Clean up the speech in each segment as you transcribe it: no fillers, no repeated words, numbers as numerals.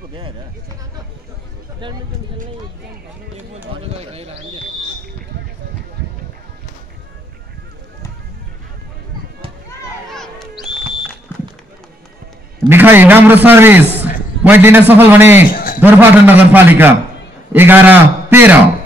को बिहा हेर बैडमिन्टन खेल्नै निखाई राम्रो सर्भिस पोइन्ट लिन सफल भने दोरपाटन नगरपालिका 11-13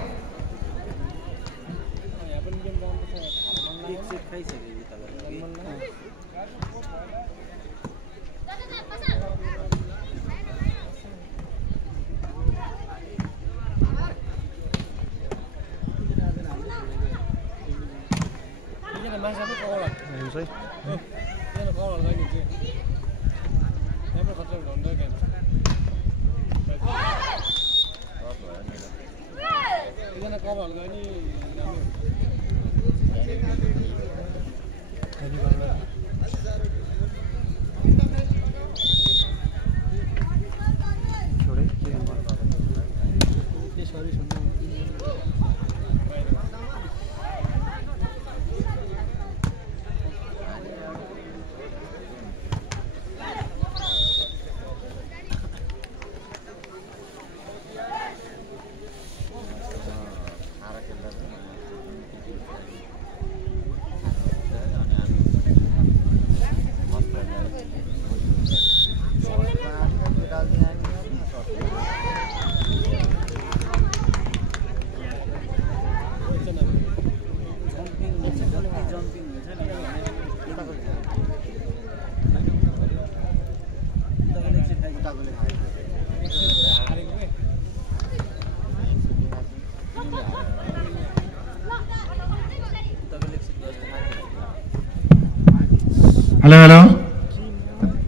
हेलो हेलो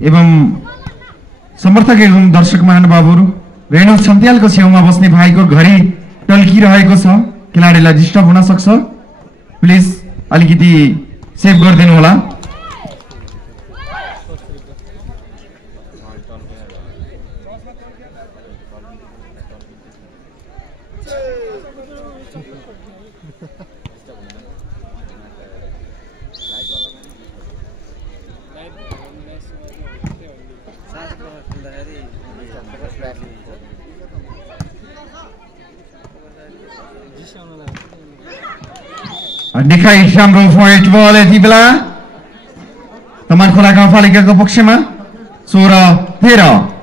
एवं समर्थक एवं दर्शक महानुभावहरू रेणु छन्त्यालको छेउमा बस्ने भाइको घडी टल्किरहेको छ खेलाडीलाई डिस्टर्ब हुन सक्छ प्लिज अलिकति सेभ गरिदिनु होला निखाई राम्रो पोइन्ट बल यति बेला तमानखोला गाउँपालिकाको पक्षमा 16-13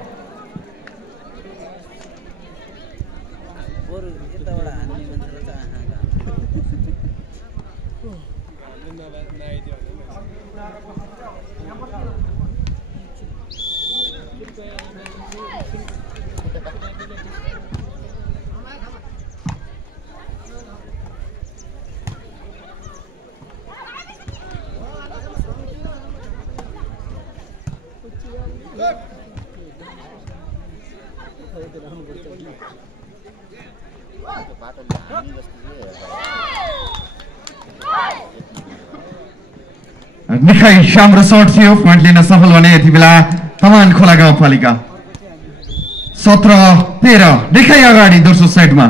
निखाई राम्रो सर्ट थियो पोइन्ट लिन सफल भने यति बेला तमानखोला गाउँपालिका 17-13 निखाई अगाडि दोस्रो साइडमा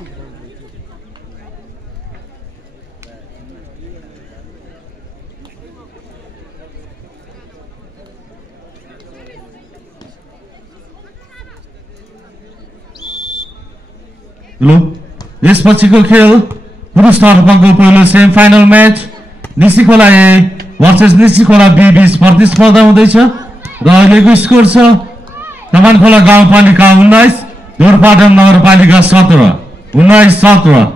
हेलो यसपछिको खेल पुरुष तर्फको पहिलो semi final match Nisikhola A versus Nisikhola B बीच प्रतिस्पर्धा हुँदैछ र अहिलेको स्कोर छ तमानखोला गाउँपालिका 19 ढोरपाटन नगरपालिका 17 19-17।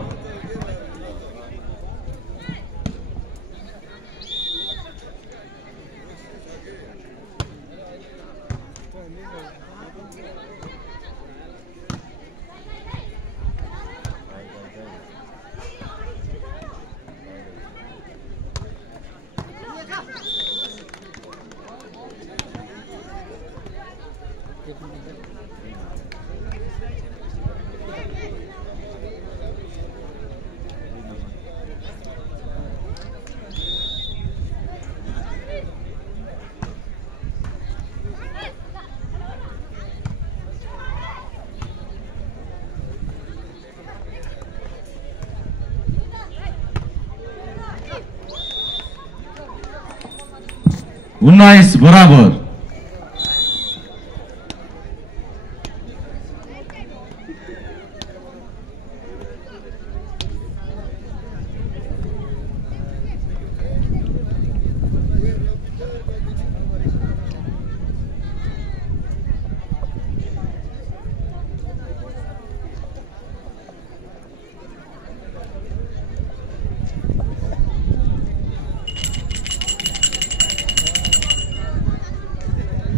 उन्नाइस बराबर।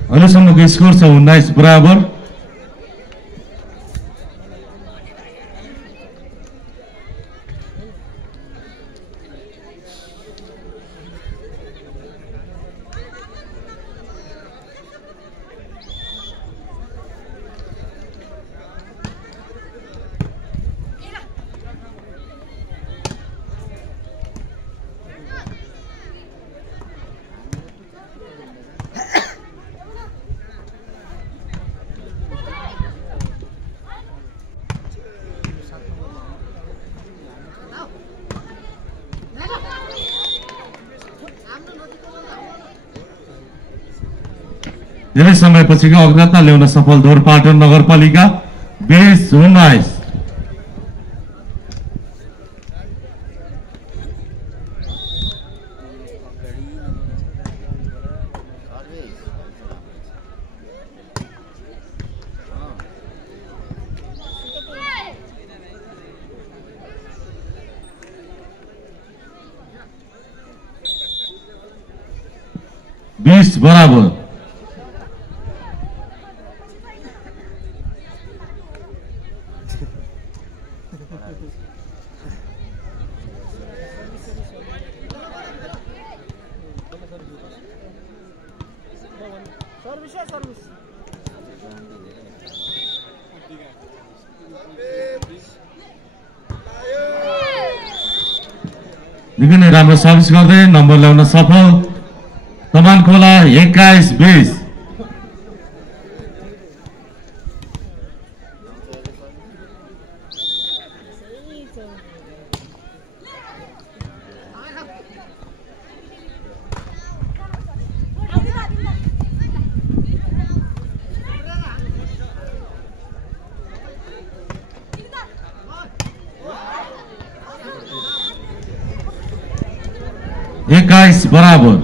अहिलेसम्मको स्कोर छ 19 बराबर। धेरै समयपछिको अग्रता ल्याउन सफल ढोरपाटन नगरपालिका 20-19। बराबर। निकै नै राम्रो सर्भिस गर्दै नम्बर ल्याउन सफल तमानखोला 21-20। बराबर।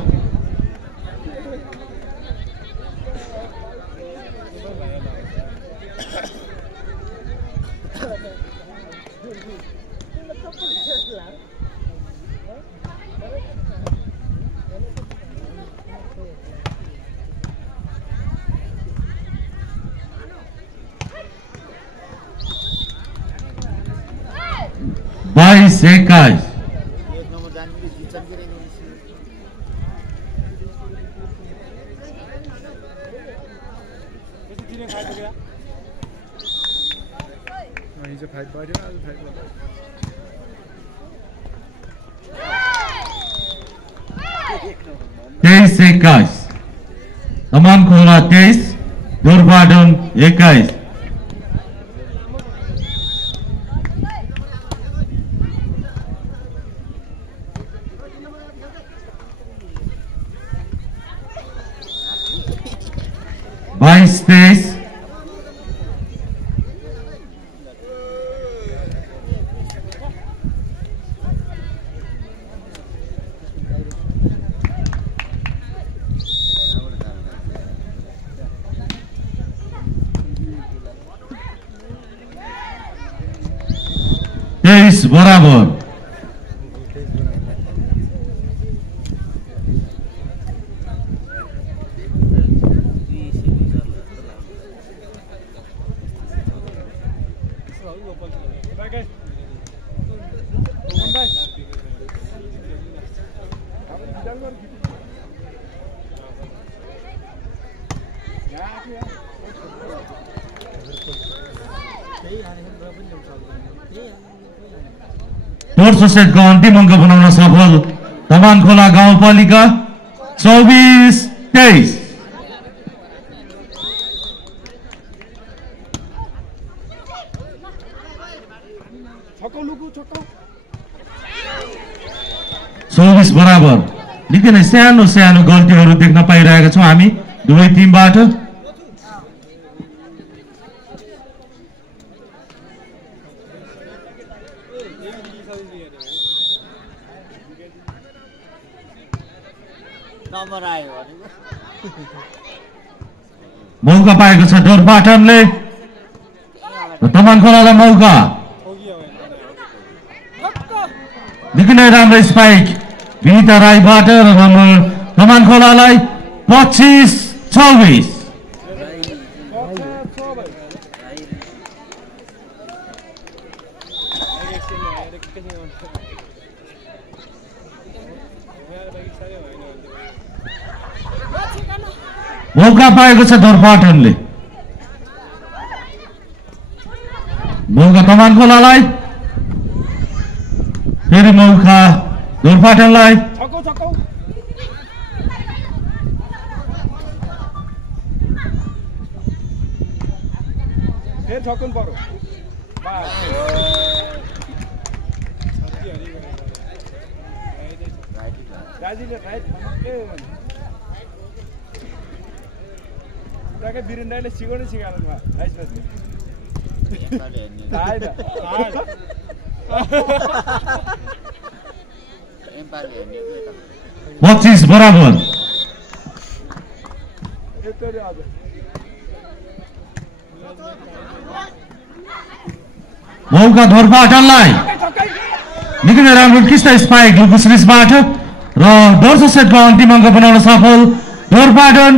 बाईस 21। तेईस 21। तमानखोला 23 ढोरपाटन 21। 22-23 23 बराबर। दोस्रो सेटको अन्तिम अङ्क बनाउन सफल तमानखोला गाउँपालिका 24-23। चौबिस बराबर। निकै नै सानो सानो गल्तीहरू देख्न पाइरहेका छौँ हामी दुवै टिमबाट। मौका पाएको छ डोरपाटनले, तमानखोलालाई मौका। निकै नै राम्रो स्पाइक विनिता राईबाट र तमानखोलालाई 25-24। मौका पाएको छ डोरपाटनले, मौका तमानखोलालाई, फेरि मौका डोरपाटनलाई। बिरुन्डाले सिकाउनु सिकाल्नु भयो 25 बराबर। मौका डोरपाटनलाई, निकै नै राम्रो किस्ता स्पाइक लुकुसरिसबाट र दोस्रो सेटको अन्तिम अङ्क बनाउन सफल डोरपाटन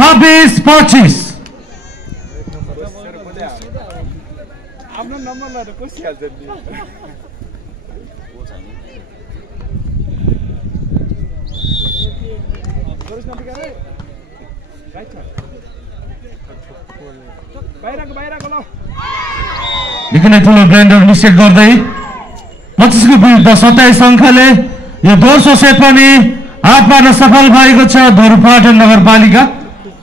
26-25। आफ्नो नम्बरमा त कसै हाल्छ नि बाहिरको ल निकै नै ठुलो ब्लेन्डर निषेध गर्दै 25 को विरुद्ध 27 अङ्कले यो दोस्रो सेट पनि हात पार्न सफल भएको छ डोरपाटन नगरपालिका।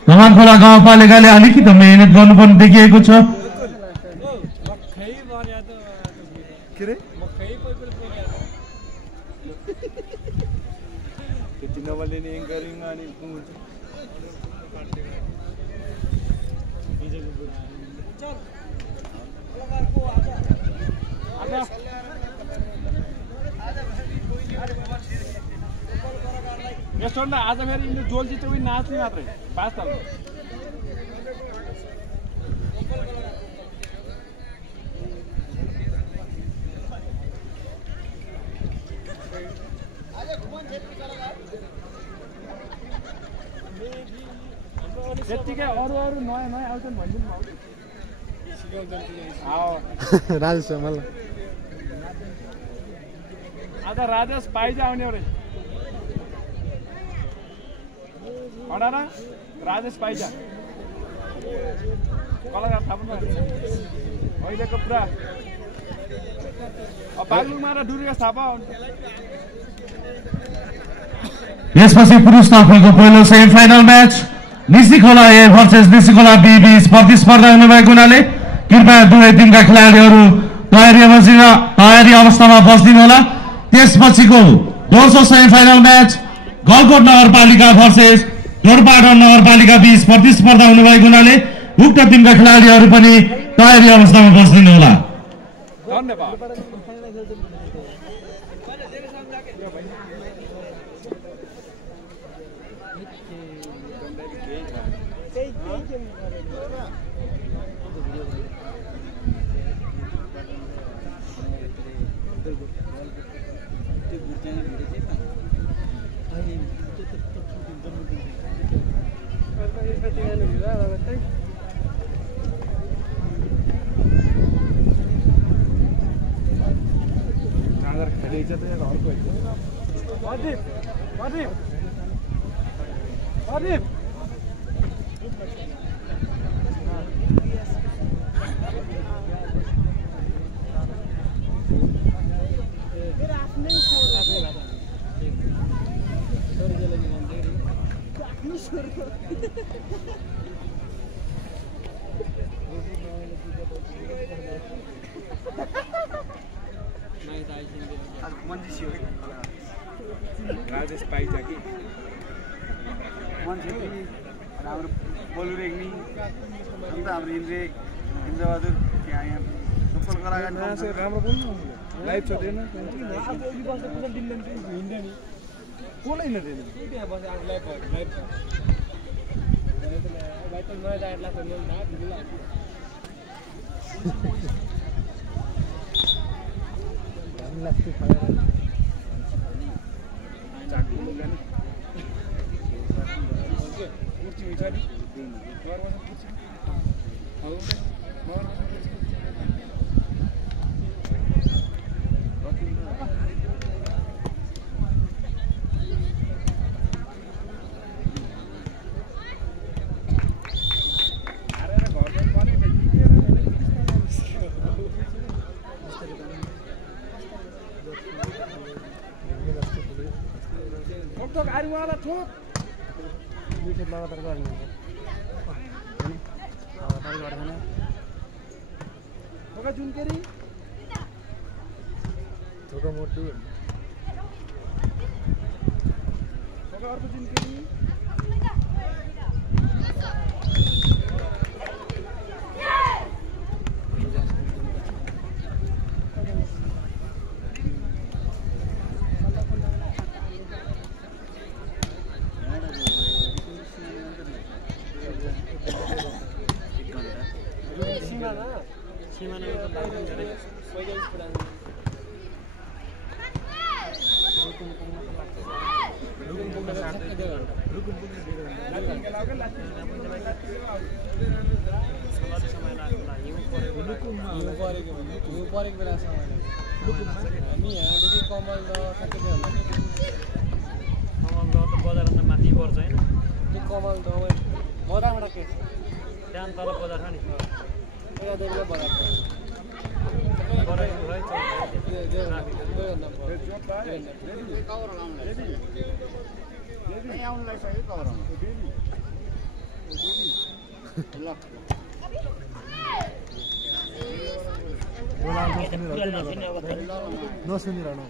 तमानखोला गाउँपालिकाले अलिकति मेहनत गर्नुपर्ने देखिएको छ। आज फेरि यिनीहरू जोल जित्छ उनी नाच्ने मात्रै 5 ताल त्यतिकै अरू नयाँ आउँछन् भनिदिनु राजेश मलाई आज राजेश पाइजा आउने एउटा अडा न राजेश पाइजा कलाकार थाहा पनि अहिलेको पुरा बागलुङमा र डुरियास थापा यसपछि पुरुष तर्फको पहिलो semi final match Nisikhola A versus Nisikhola B बीच प्रतिस्पर्धा हुनुभएको हुनाले कृपया दुवै टिमका खेलाडीहरू तयारी अवस्थामा बस्दिनु होला। त्यसपछिको दोस्रो सेमी फाइनल म्याच गलकोट नगरपालिका भर्सेस जोरपाटन नगरपालिका बीच प्रतिस्पर्धा हुनुभएको हुनाले उक्त टिमका खेलाडीहरू पनि तयारी अवस्थामा बस्दिनु होला। धन्यवाद। राजेश पाइजा कि मान्छे हाम्रो बोलु रेग्मी अन्त हाम्रो इन्द्रेक इन्द्रबहादुर त्यहाँ यहाँ लोकल कलाकार राम्रो पनि लाइभ छ दिएन कसलाई नदिएन त्यहाँ बसे आज लाइभ लाइभ छ भाइ त नयाँ जाएर लाग्छ गाडीवाला ठोक YouTube लगातार गर्ने तारी गर्दैन ठोका जुन केरी ठोका मोटु ठोका अर्को जुन केरी नसुनिरहनु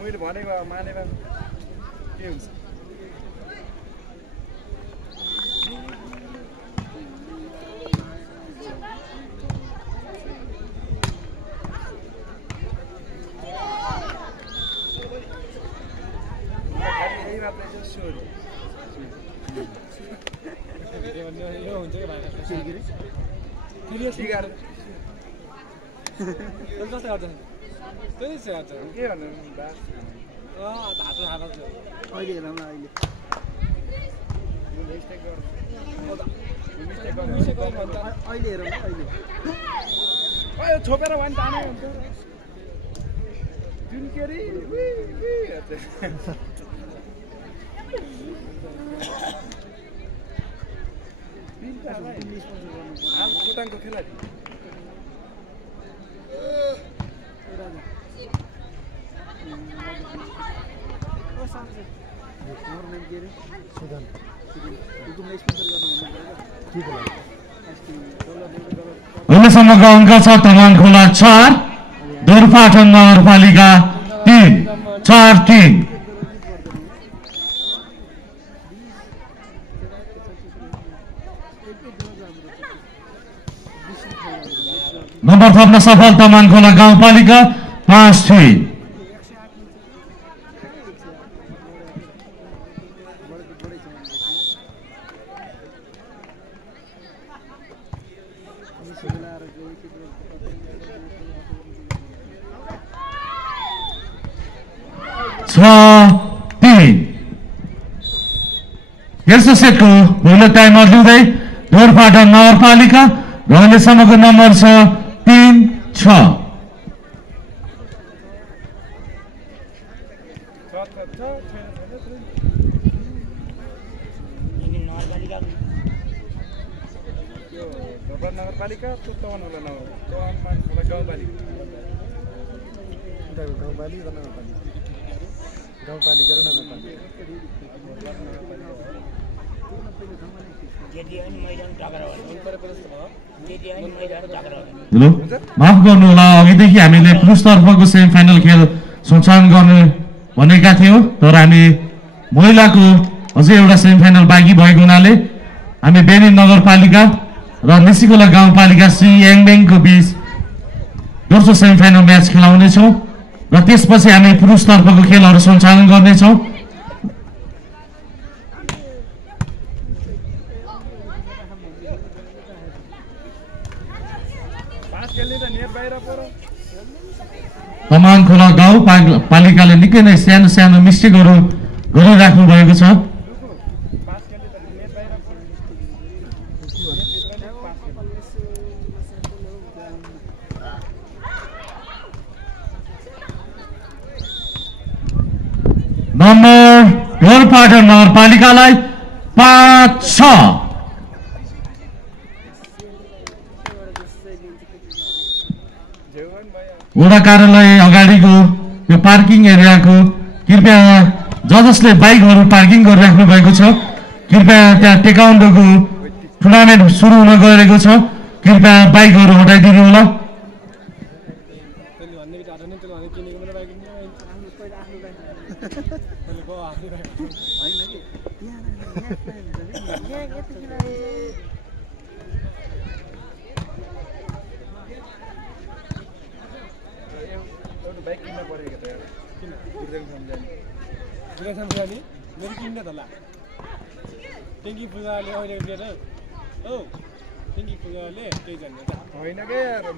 मैले भनेको मानेर के हुन्छ छोपेर भन् ताने हुन्छ जुन केरी भुटानको खेलाडी अहिलेसम्मको अङ्क छ तमान खोला 4 दोरपाटन नगरपालिका 3 4-3 नम्बर थप्न सफल तमानखोला गाउँपालिका 5-3। तेस्रो सेटको पहिलो टाइमर लिँदै ढोरपाटन नगरपालिका र अहिलेसम्मको नम्बर छ 3-6। नगरपालिका गाउँपालिका गाउँपालिका र नगरपालिका हेलो माफ गर्नु होला, अघिदेखि हामीले पुरुषतर्फको सेमी फाइनल खेल सञ्चालन गर्ने भनेका थियौँ, तर हामी महिलाको अझै एउटा सेमी फाइनल बाँकी भएको हुनाले हामी बेनी नगरपालिका र निसिकोला गाउँपालिका श्री याङबेङको बीच दोस्रो सेमी फाइनल म्याच खेलाउनेछौँ र त्यसपछि हामी पुरुषतर्फको खेलहरू सञ्चालन गर्नेछौँ। तमानखोला गाउँपालिकाले निकै नै सानो सानो मिस्टेकहरू गरिराख्नु भएको छ। नम्बर ढोरपाटन नगरपालिकालाई 5-6। वडा कार्यालय अगाडिको यो पार्किङ एरियाको कृपया जसले बाइकहरू पार्किङ गरिराख्नु भएको छ कृपया त्यहाँ टेकाउन्डोको टुर्नामेन्ट सुरु हुन गइरहेको छ, कृपया बाइकहरू हटाइदिनु होला।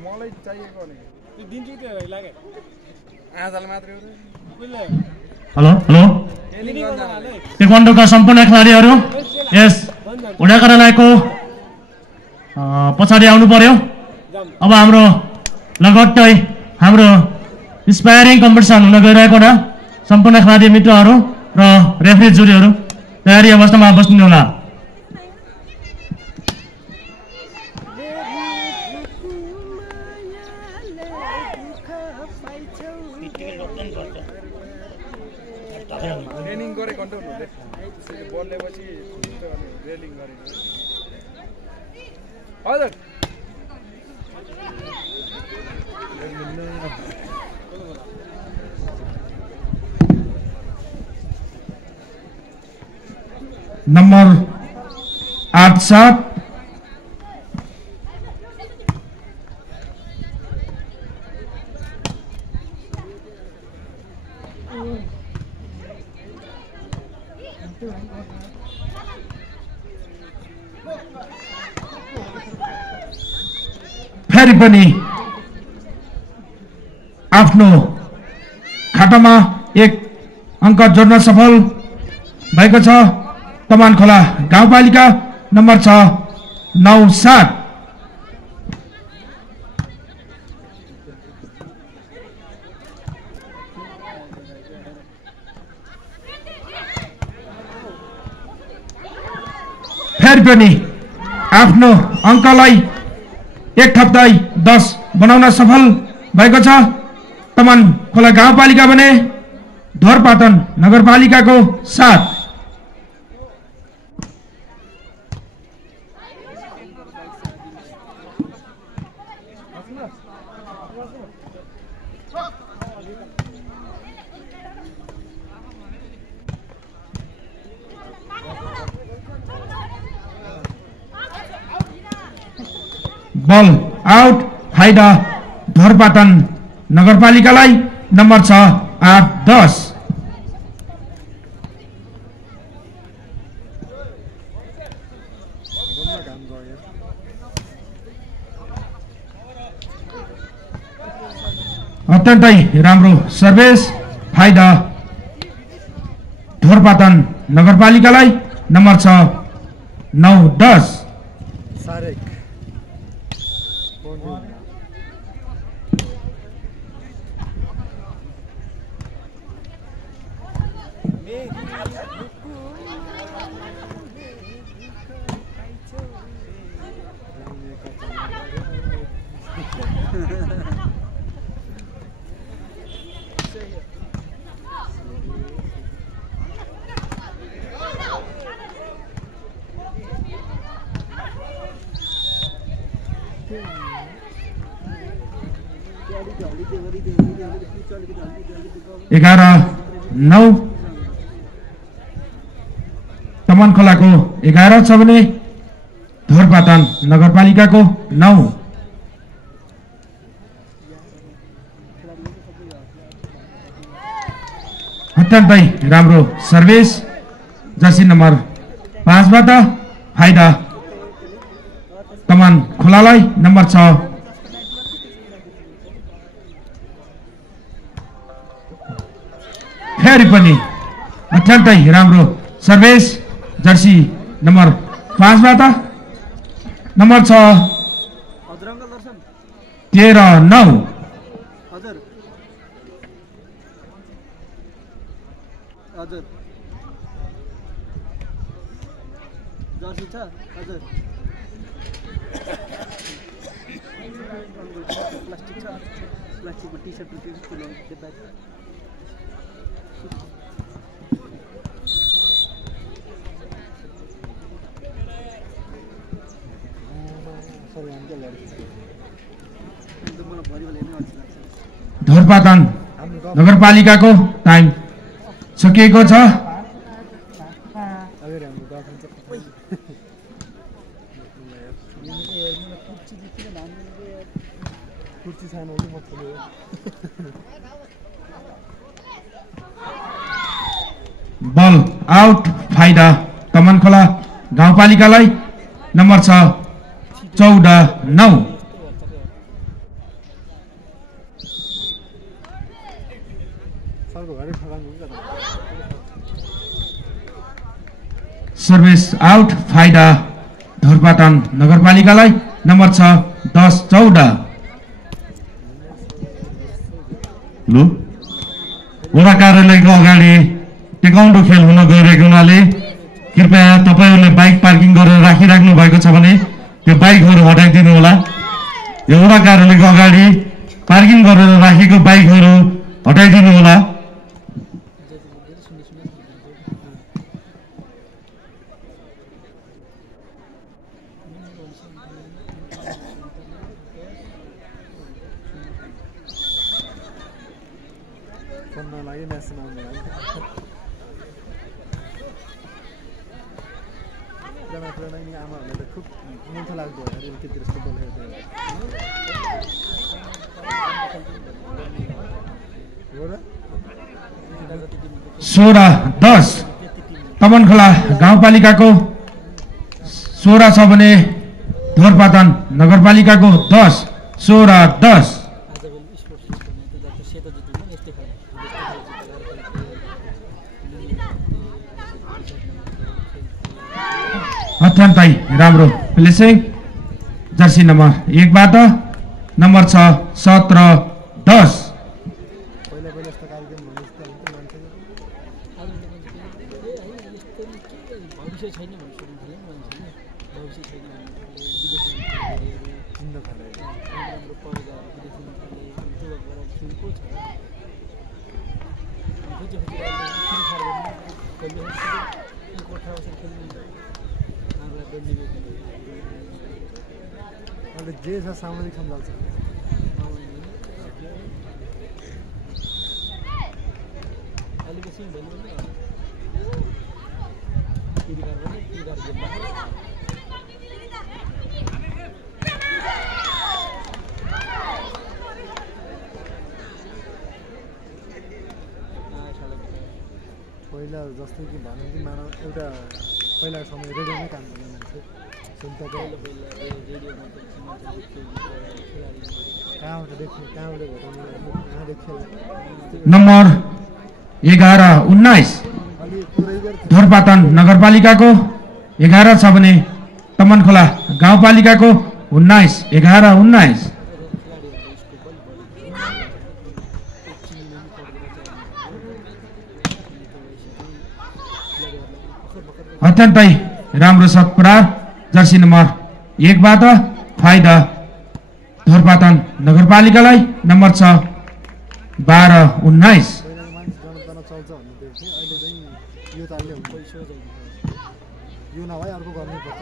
मलाई चाहिएको दिन्छु त्यो लाग्यो आजल मात्रै हो। हेलो हेलो टेक्वान्डोका सम्पूर्ण खेलाडीहरू यस वडा कार्यालयको पछाडि आउनु पर्यो। अब हाम्रो लगट्टै हाम्रो स्पायरिङ कम्पिटिसन हुन गइरहेको हुँदा सम्पूर्ण खेलाडी मित्रहरू र रेफ्री जुरीहरू तयारी अवस्थामा बस्नु होला। ट्रेनिङ गरे कन्ट्रोल हुँदै बोल्नेपछि रेलिङ गरे हजुर नम्बर 8-7 फेरि पनि आफ्नो खातामा 1 अङ्क जोड्न सफल भएको छ तमानखोला गाउँपालिका नम्बर 6-9-7। फेरि पनि आफ्नो अङ्कलाई 1 थप्दै 10 बनाउन सफल भएको छ तमानखोला गाउँपालिका भने ढोरपाटन नगरपालिकाको 7। बल आउट फाइदा धरपाटन नगरपालिकालाई नम्बर 6 8-10। अत्यन्तै राम्रो सर्भिस फाइदा धरपाटन नगरपालिकालाई नम्बर 6 9-10। सारेक एघार 9 तमनखोलाको 11 छ भने धरपाटन नगरपालिकाको 9। अत्यन्तै राम्रो सर्भिस जर्सी नम्बर 5 बाट फाइदा तमनखोलालाई नम्बर 6 फेरि पनि अत्यन्तै राम्रो सर्भिस जर्सी नम्बर 5 बाट नम्बर 6 13-9। हजुर जर्सी छ हजुर प्लास्टिक छ प्लास्टिकको टी सर्ट धरपाटन नगरपालिकाको टाइम सकिएको छ। बल आउट फाइदा तमनखोला गाउँपालिकालाई नम्बर 6 14-9। सर्भिस आउट फाइदा धरपाटन नगरपालिकालाई नम्बर 6 10-14। लु वडा कार्यालयको अगाडि टेकाउँडो खेल हुन गइरहेको हुनाले कृपया तपाईहरुले बाइक पार्किङ गरेर राखिराख्नु भएको छ भने त्यो बाइकहरु हटाइदिनु होला। यो वडा कार्यालयको अगाडि पार्किङ गरेर राखेको बाइकहरु हटाइदिनु होला। सोह्र 10 तमनखोला गाउँपालिकाको 16 छ भने धरपाटन नगरपालिकाको 10 16-10। अत्यन्तै राम्रो प्लेसिङ जर्सी नम्बर 1 बाट नम्बर 6 17-10। जे छ सामाजिक सञ्जाल छ पहिला जस्तो कि भनौँ कि मानव एउटा पहिलाको समय रेडियोमै काम गर्ने मान्छे सुन्दाको कहाँबाट देख्ने कहाँबाट भेटाउने देखियो नम्बर 11-19 धोरपाटन नगरपालिकाको 11 छ भने तमनखोला गाउँपालिकाको 19-11-19। अत्यन्तै राम्रो शट प्रहार जर्सी नम्बर 1बाट फाइदा धोरपाटन नगरपालिकालाई। नम्बर 6 12-19। यो तालले हुन्छ यो नभए अर्को गर्नै पर्छ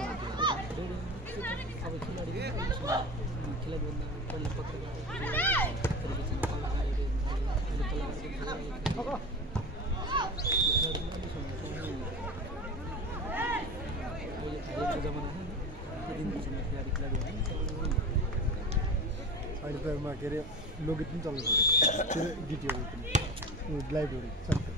अहिले त के अरे लोकगीत पनि चल्नु पर्यो त्यो गीतहरू पनि लाइभहरू सबै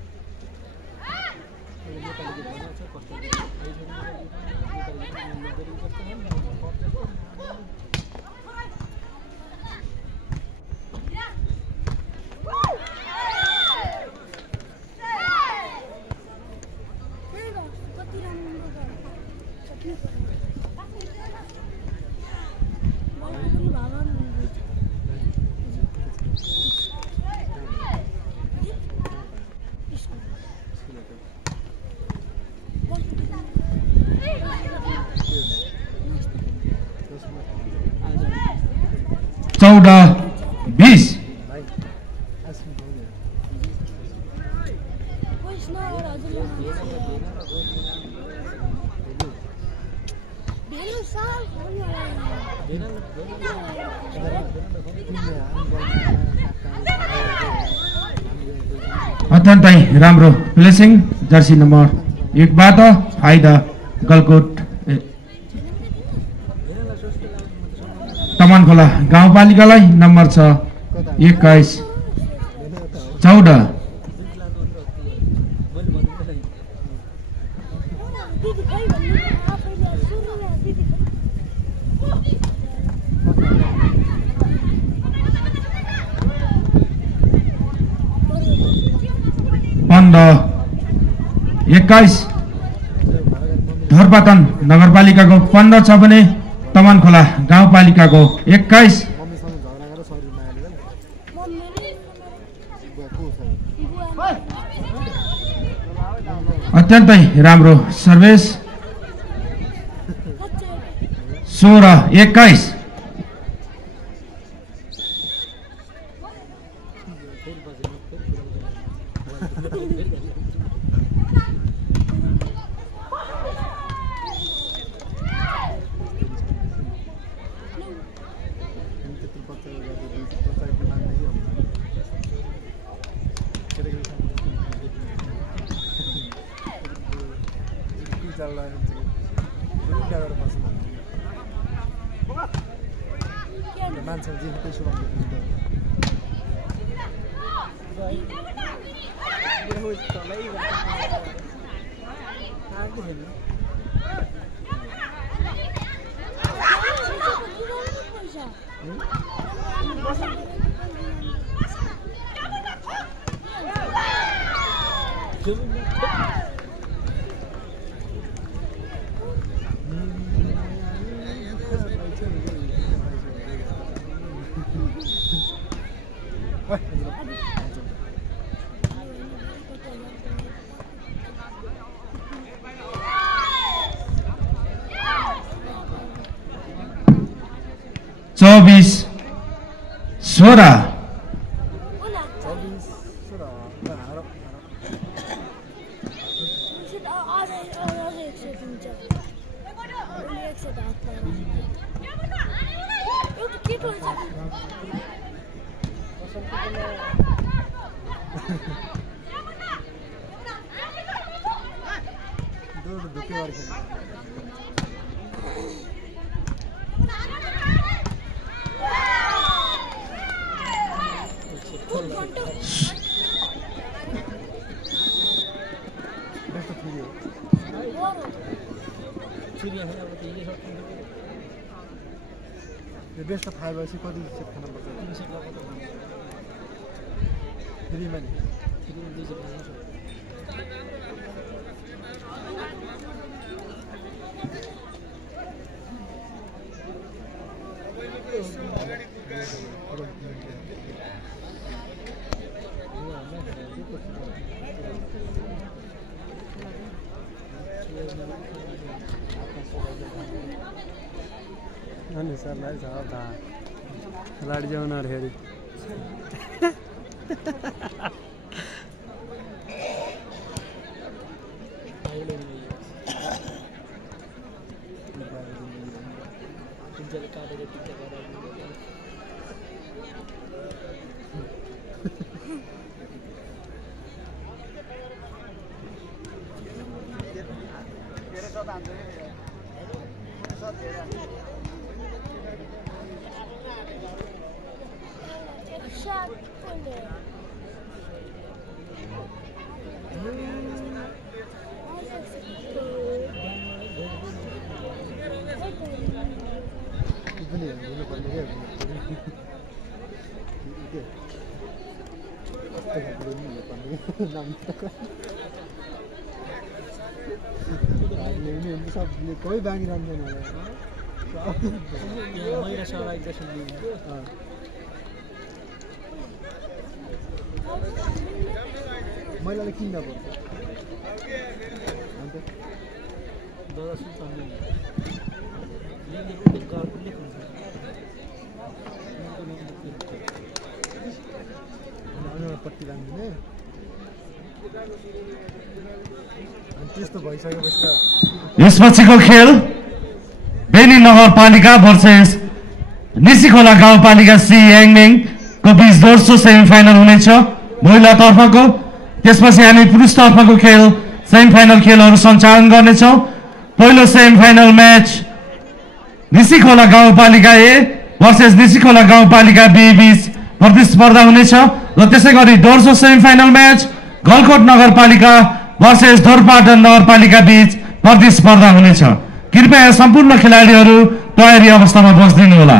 चौदह 20। अत्यन्तै राम्रो प्लेसिङ जर्सी नम्बर 1बाट फाइदा गलकोट तमनखोला गाउँपालिकालाई। नम्बर 6 21-14। धोरपाटन नगरपालिकाको 15 छ भने तमनखोला गाउँपालिकाको 21। अत्यन्तै राम्रो सर्भिस 16-21। चौबीस 16। बेस्ट अफ 5 भएपछि कति सेट खान पर्छ? 3 सेट लाग्छ। 3 मा नि 2 सेट खान्छ। अनि सरलाई छ दा लाडी जाउनहरु हेरी कोही बाँकी रहन्छ मैलाले किन्दा पर्छ पट्टी राख्दिने त्यस्तो भइसकेपछि त यसपछिको खेल बेनी नगरपालिका भर्सेस निसीखोला गाउँपालिका सी याङमेङको बीच दोस्रो सेमिफाइनल हुनेछ महिला तर्फको। त्यसपछि हामी पुरुष तर्फको खेल सेमिफाइनल खेलहरू सञ्चालन गर्नेछौँ। पहिलो सेमिफाइनल म्याच निसीखोला गाउँपालिका ए भर्सेस निसीखोला गाउँपालिका बी बीच प्रतिस्पर्धा हुनेछ र त्यसै गरी दोस्रो सेमिफाइनल म्याच गलकोट नगरपालिका भर्सेस धोरपाटन नगरपालिका बीच प्रतिस्पर्धा हुनेछ। कृपया सम्पूर्ण खेलाडीहरू तयारी अवस्थामा बस्दिनु होला।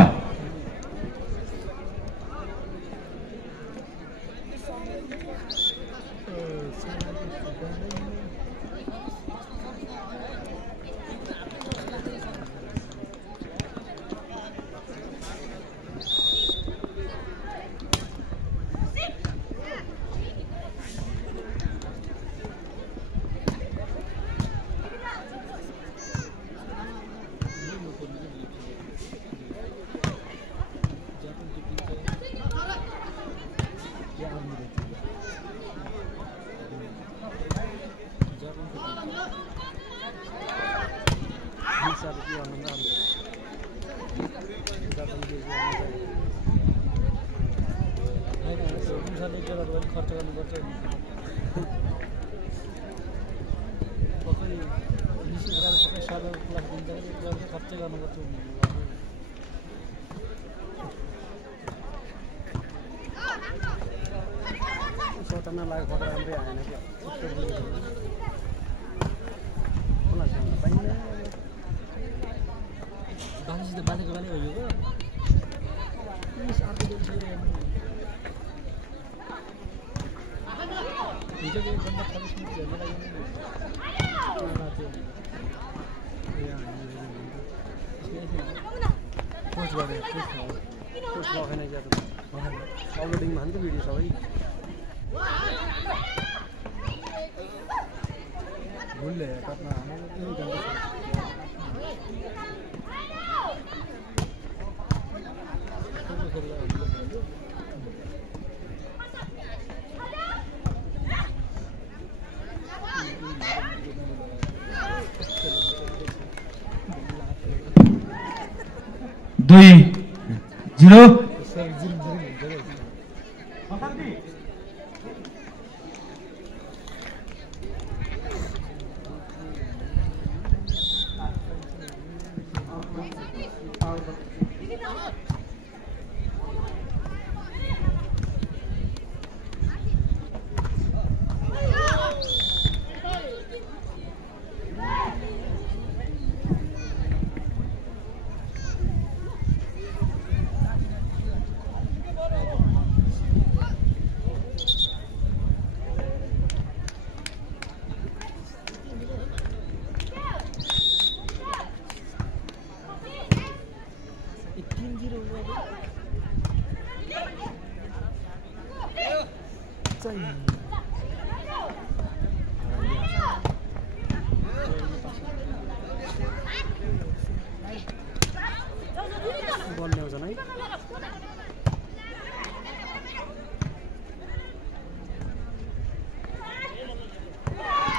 बल ल्याउँछन् है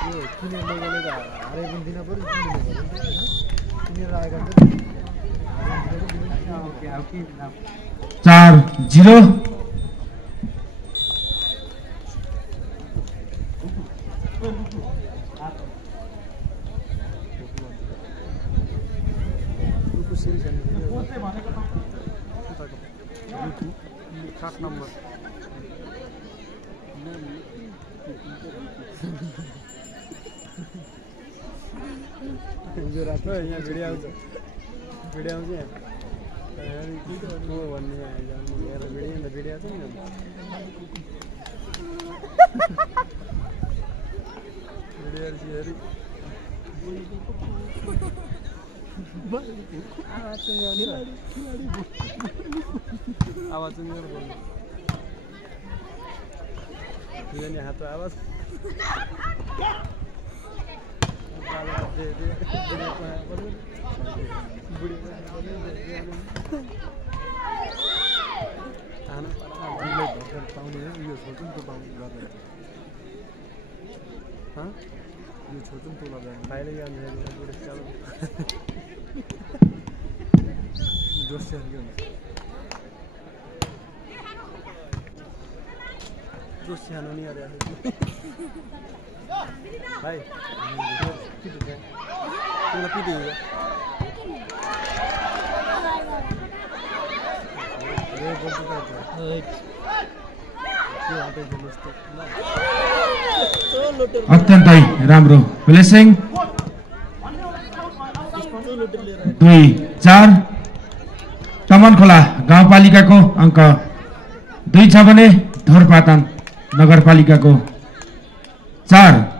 यो किनेर लोगोले त हारे पनि दिन पऱ्यो किनेर आएको 4-0 7 नम्बर जो रात यहाँ भिडियो आउँछ यहाँ हो भन्ने हेरेर भिडियो आउँछ नि आवाज सुनेर बोल्नु नि हात आवाज पाउने यो छोटो नि त पाउने गर्दैन यो छोटो नि त लगाएर बाहिर जोस जोस सानो नि अरे भाइ तिमीलाई पिटियो अत्यन्तै राम्रो प्लेसिङ 2-4 तमनखोला गाउँपालिकाको अङ्क 2 छ भने धोरपाटन नगरपालिकाको 4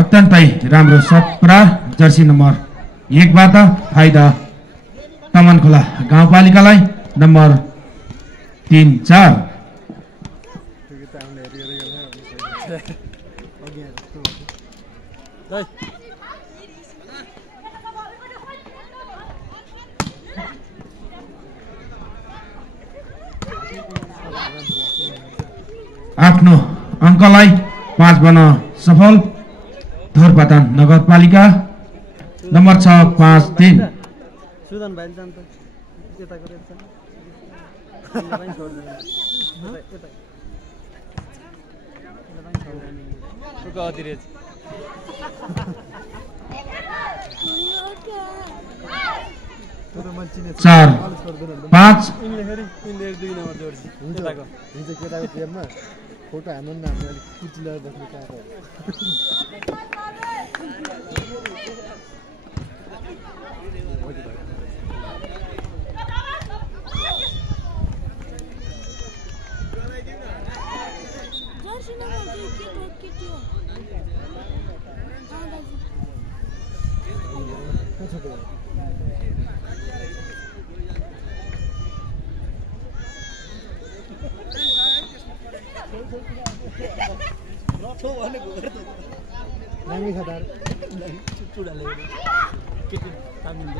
अत्यन्तै राम्रो सप्रा जर्सी नम्बर 1 बाट फाइदा तमनखोला गाउँपालिकालाई नम्बर 3-4 आफ्नो अङ्कलाई 5 बन्न सफल धोरपाटन नगरपालिका नम्बर 6-5-3 सुदन भाइ जान्छ यता गरेर छ अतिरेज 4-5 दुई नम्बर जोड्छ केटाको हिजो केटाको गेममा फोटो हान्नु न हामी अलिक कुचिलाएर बस्नु चाहेको राम्रै छ तार चुडाले केटी तामिन्छ